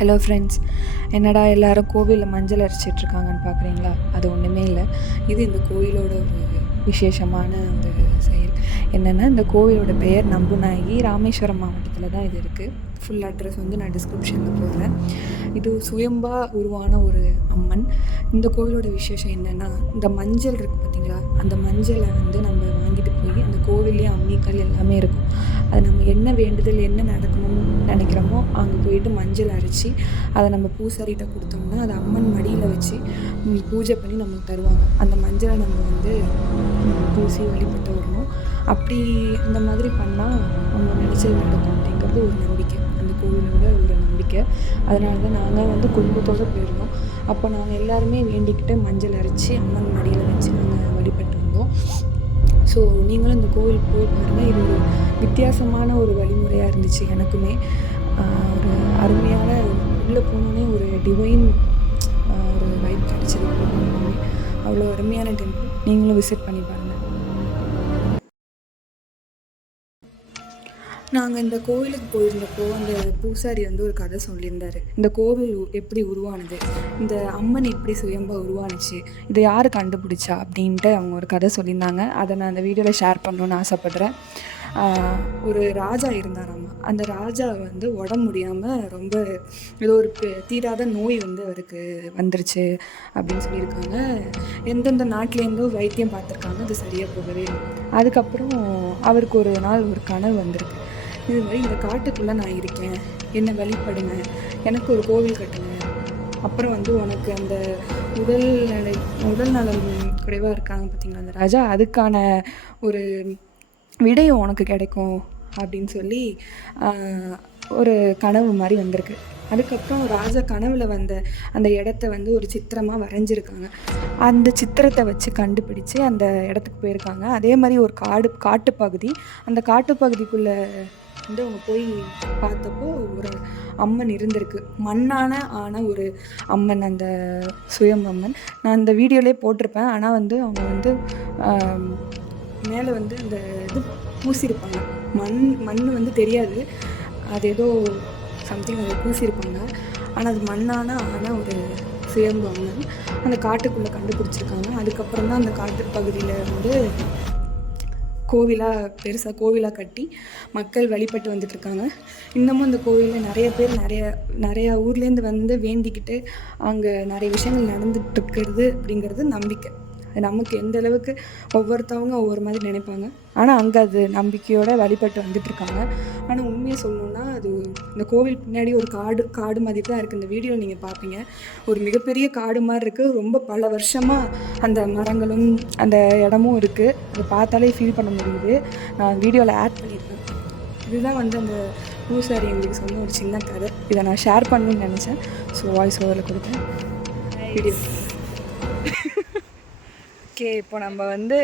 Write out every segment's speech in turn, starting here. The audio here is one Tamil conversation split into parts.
ஹலோ ஃப்ரெண்ட்ஸ், என்னடா எல்லோரும் கோவிலில் மஞ்சள் அரைச்சிட்ருக்காங்கன்னு பார்க்குறீங்களா? அது ஒன்றுமே இல்லை. இது இந்த கோவிலோட ஒரு விசேஷமான ஒரு செயல். என்னென்னா, இந்த கோவிலோட பெயர் நம்புநாயகி, ராமேஸ்வரம் மாவட்டத்தில் தான் இது இருக்குது. ஃபுல் அட்ரஸ் வந்து நான் டிஸ்கிரிப்ஷனில் போடுறேன். இது சுயம்பாக உருவான ஒரு அம்மன். இந்த கோவிலோட விசேஷம் என்னென்னா, இந்த மஞ்சள் இருக்குது பார்த்திங்களா, அந்த மஞ்சளை வந்து நம்ம வாங்கிட்டு போய் அந்த கோவில்லேயே அம்மிக்கல் எல்லாமே இருக்கும். அது நம்ம என்ன வேண்டுதல், என்ன நடக்கணும்னு நினைக்கிறோமோ அங்கே போயிட்டு மஞ்சள் அரைச்சி அதை நம்ம பூசாரிகிட்ட கொடுத்தோம்னா அதை அம்மன் மடியில் வச்சு பூஜை பண்ணி நமக்கு தருவாங்க. அந்த மஞ்சளை நம்ம வந்து பூசி வழிபட்டு வரணும். அப்படி இந்த மாதிரி பண்ணால் நம்ம நினச்சது நடக்கும் அப்படிங்கிறது ஒரு நம்பிக்கை, அந்த கோவிலோட ஒரு நம்பிக்கை. அதனால தான் நாங்கள் வந்து குடும்பத்தோடு போயிருந்தோம். அப்போ நாங்கள் எல்லாருமே வேண்டிக்கிட்டு மஞ்சள் அரைச்சி அம்மன் மடியில் வச்சு நாங்கள் வழிபட்டு வந்தோம். ஸோ நீங்களும் இந்த கோவிலுக்கு போய் பாருங்கள். இது ஒரு வித்தியாசமான ஒரு வழிமுறையாக இருந்துச்சு எனக்குமே. ஒரு அருமையான, உள்ளே போனோன்னே ஒரு டிவைன் ஒரு வைப் கிடச்சிது. உள்ளே போனோன்னே அவ்வளோ அருமையான டெம்பிள். நீங்களும் விசிட் பண்ணி பாருங்கள். நாங்கள் இந்த கோவிலுக்கு போயிருந்தப்போ அந்த பூசாரி வந்து ஒரு கதை சொல்லியிருந்தார். இந்த கோவில் எப்படி உருவானது, இந்த அம்மன் எப்படி சுயம்பாக உருவானுச்சு, இதை யார் கண்டுபிடிச்சா அப்படின்ட்டு அவங்க ஒரு கதை சொல்லியிருந்தாங்க. அதை நான் அந்த வீடியோவில் ஷேர் பண்ணணுன்னு ஆசைப்பட்றேன். ஒரு ராஜா இருந்தாராம். அந்த ராஜா வந்து உடம்பு முடியாமல் ரொம்ப ஏதோ ஒரு தீராத நோய் வந்து அவருக்கு வந்துருச்சு அப்படின்னு சொல்லியிருக்காங்க. எந்தெந்த நாட்டிலேருந்தோ வைத்தியம் பார்த்துருக்காங்க, அது சரியாக போகவே இல்லை. அதுக்கப்புறம் அவருக்கு ஒரு நாள் ஒரு கனவு வந்திருக்கு. இது மாதிரி இந்த காட்டுக்குள்ளே நான் இருக்கேன், என்னை வழிபடுங்க, எனக்கு ஒரு கோவில் கட்டுங்க, அப்புறம் வந்து உனக்கு அந்த உடல் நலம் குறைவாக இருக்காங்க பார்த்திங்களா அந்த ராஜா, அதுக்கான ஒரு விடயம் உனக்கு கிடைக்கும் அப்படின்னு சொல்லி ஒரு கனவு மாதிரி வந்திருக்கு. அதுக்கப்புறம் ராஜா கனவுல வந்த அந்த இடத்த வந்து ஒரு சித்திரமாக வரைஞ்சிருக்காங்க. அந்த சித்திரத்தை வச்சு கண்டுபிடிச்சு அந்த இடத்துக்கு போயிருக்காங்க. அதே மாதிரி ஒரு காட்டுப்பகுதி, அந்த காட்டுப்பகுதிக்குள்ளே வந்து அவங்க போய் பார்த்தப்போ ஒரு அம்மன் இருந்திருக்கு. மண்ணான ஒரு அம்மன், அந்த சுயம்பம்மன். நான் அந்த வீடியோலேயே போட்டிருப்பேன். ஆனால் வந்து அவங்க வந்து மேலே வந்து அந்த இது பூசியிருப்பாங்க. மண் வந்து தெரியாது, அது ஏதோ சம்திங் அதை பூசியிருப்பாங்க. ஆனால் அது மண்ணான ஒரு சுயம்பு அம்மன் அந்த காட்டுக்குள்ளே கண்டுபிடிச்சிருக்காங்க. அதுக்கப்புறம் தான் அந்த காட்டு பகுதியில் வந்து பெருசாக கோவிலாக கட்டி மக்கள் வழிபட்டு வந்துட்டுருக்காங்க. இன்னமும் அந்த கோவிலில் நிறைய பேர் நிறையா ஊர்லேருந்து வந்து வேண்டிக்கிட்டு அங்கே நிறைய விஷயங்கள் நடந்துகிட்ருக்கிறது அப்படிங்கிறது நம்பிக்கை. நமக்கு எந்த அளவுக்கு ஒவ்வொருத்தவங்க ஒவ்வொரு மாதிரி நினைப்பாங்க. ஆனால் அங்கே அது நம்பிக்கையோடு வழிபட்டு வந்துட்டுருக்காங்க. ஆனால் உண்மையை சொல்லணுன்னா அது இந்த கோவில் பின்னாடி ஒரு காடு மாதிரி தான் இருக்குது. இந்த வீடியோவில் நீங்கள் பார்ப்பீங்க, ஒரு மிகப்பெரிய காடு மாதிரி இருக்குது. ரொம்ப பல வருஷமாக அந்த மரங்களும் அந்த இடமும் இருக்குது. அதை பார்த்தாலே ஃபீல் பண்ண முடியுது. நான் வீடியோவில் ஆட் பண்ணியிருக்கேன். இதுதான் வந்து அந்த பூசாரி எங்களுக்கு சொன்ன ஒரு சின்ன கதை. இதை நான் ஷேர் பண்ணணும்னு நினச்சேன். ஸோ வாய்ஸ் ஓவரில் கொடுத்தேன் வீடியோ. ஓகே, இப்போ நம்ம வந்து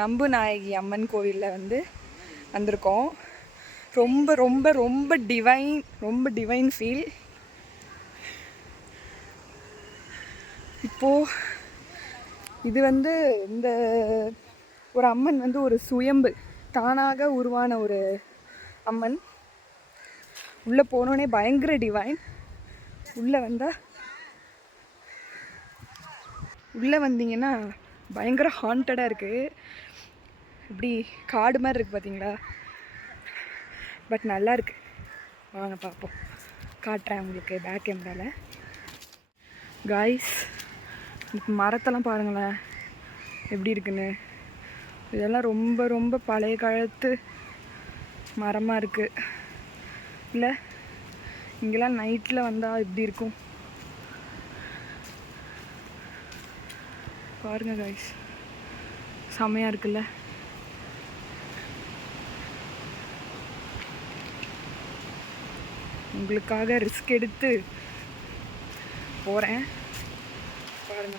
நம்புநாயகி அம்மன் கோவிலில் வந்து வந்திருக்கோம். ரொம்ப ரொம்ப ரொம்ப டிவைன் ஃபீல். இப்போது இது வந்து இந்த ஒரு அம்மன் வந்து ஒரு சுயம்பு தானாக உருவான ஒரு அம்மன். உள்ளே போனோடனே பயங்கர டிவைன். உள்ளே வந்தீங்கன்னா பயங்கர ஹாண்டடாக இருக்குது. இப்படி காடு மாதிரி இருக்குது பார்த்தீங்களா? பட் நல்லா இருக்கு. வாங்க பார்ப்போம். காட்டுறேன் உங்களுக்கு பேக் கேமராவில். காய்ஸ், இப்போ மரத்தெல்லாம் பாருங்களேன் எப்படி இருக்குன்னு. இதெல்லாம் ரொம்ப ரொம்ப பழைய காலத்து மரமாக இருக்குது. இல்லை, இங்கெல்லாம் நைட்டில் வந்தால் எப்படி இருக்கும் பாருங்க காய்ஸ். செம்மையாக இருக்குல்ல? உங்களுக்காக ரிஸ்க் எடுத்து போகிறேன். பாருங்க,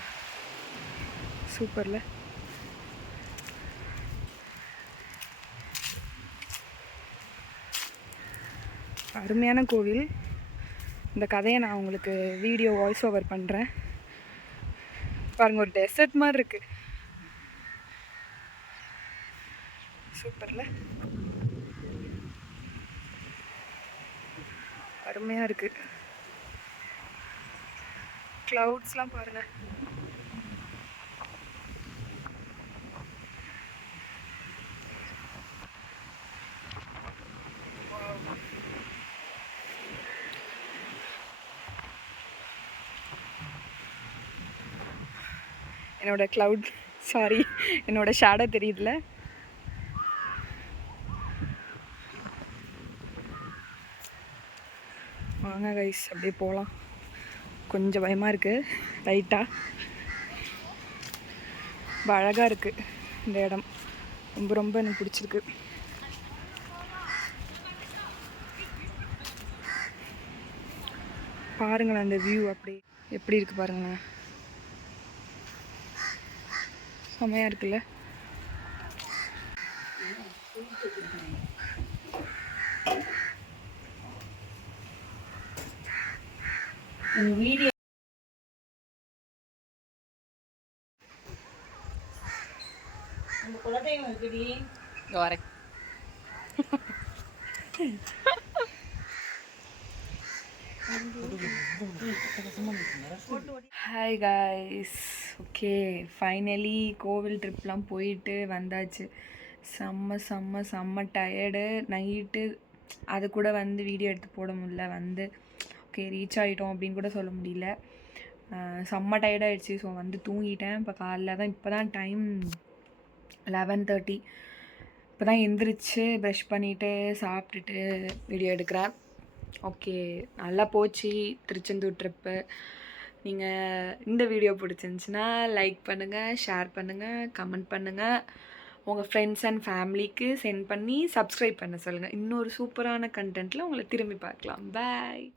சூப்பர்ல? அருமையான கோவில். இந்த கதையை நான் உங்களுக்கு வீடியோ வாய்ஸ் ஓவர் பண்ணுறேன். பாருங்கள், ஒரு டெசர்ட் மாதிரி இருக்குது. சூப்பர்ல? அருமையாக இருக்குது. க்ளவுட்ஸ்லாம் பாருங்கள். என்னோட ஷேடோ தெரியுதுல? வாங்க கைஸ், அப்படியே போகலாம். கொஞ்சம் பயமாக இருக்குது லைட்டாக. அழகாக இருக்குது இந்த இடம். ரொம்ப ரொம்ப எனக்கு பிடிச்சிருக்கு. பாருங்களேன் அந்த வியூ அப்படி எப்படி இருக்குது பாருங்களேன். செம்மையாக இருக்குல்ல? வீடியோ குலதெய்வம் இருக்குடி வரேன். Hi guys. ஓகே, ஃபைனலி கோவில் ட்ரிப்லாம் போயிட்டு வந்தாச்சு. செம்ம டயர்டு. நைட்டு அது கூட வந்து வீடியோ எடுத்து போட முடியல. வந்து ஓகே ரீச் ஆகிட்டோம் அப்படின்னு கூட சொல்ல முடியல. செம்ம டயர்டாகிடுச்சு. ஸோ வந்து தூங்கிட்டேன். இப்போ காலைல தான், இப்போ தான் டைம் 11:30. இப்போ தான் எந்திரிச்சு ப்ரஷ் பண்ணிவிட்டு சாப்பிட்டுட்டு வீடியோ எடுக்கிறேன். ஓகே, நல்லா போச்சு திருச்செந்தூர் ட்ரிப்பு. நீங்கள் இந்த வீடியோ பிடிச்சிருந்துச்சின்னா லைக் பண்ணுங்கள், ஷேர் பண்ணுங்கள், கமெண்ட் பண்ணுங்கள். உங்கள் ஃப்ரெண்ட்ஸ் அண்ட் ஃபேமிலிக்கு சென்ட் பண்ணி சப்ஸ்கிரைப் பண்ண சொல்லுங்கள். இன்னொரு சூப்பரான கண்டென்ட்டில் உங்களை திரும்பி பார்க்கலாம். பாய்.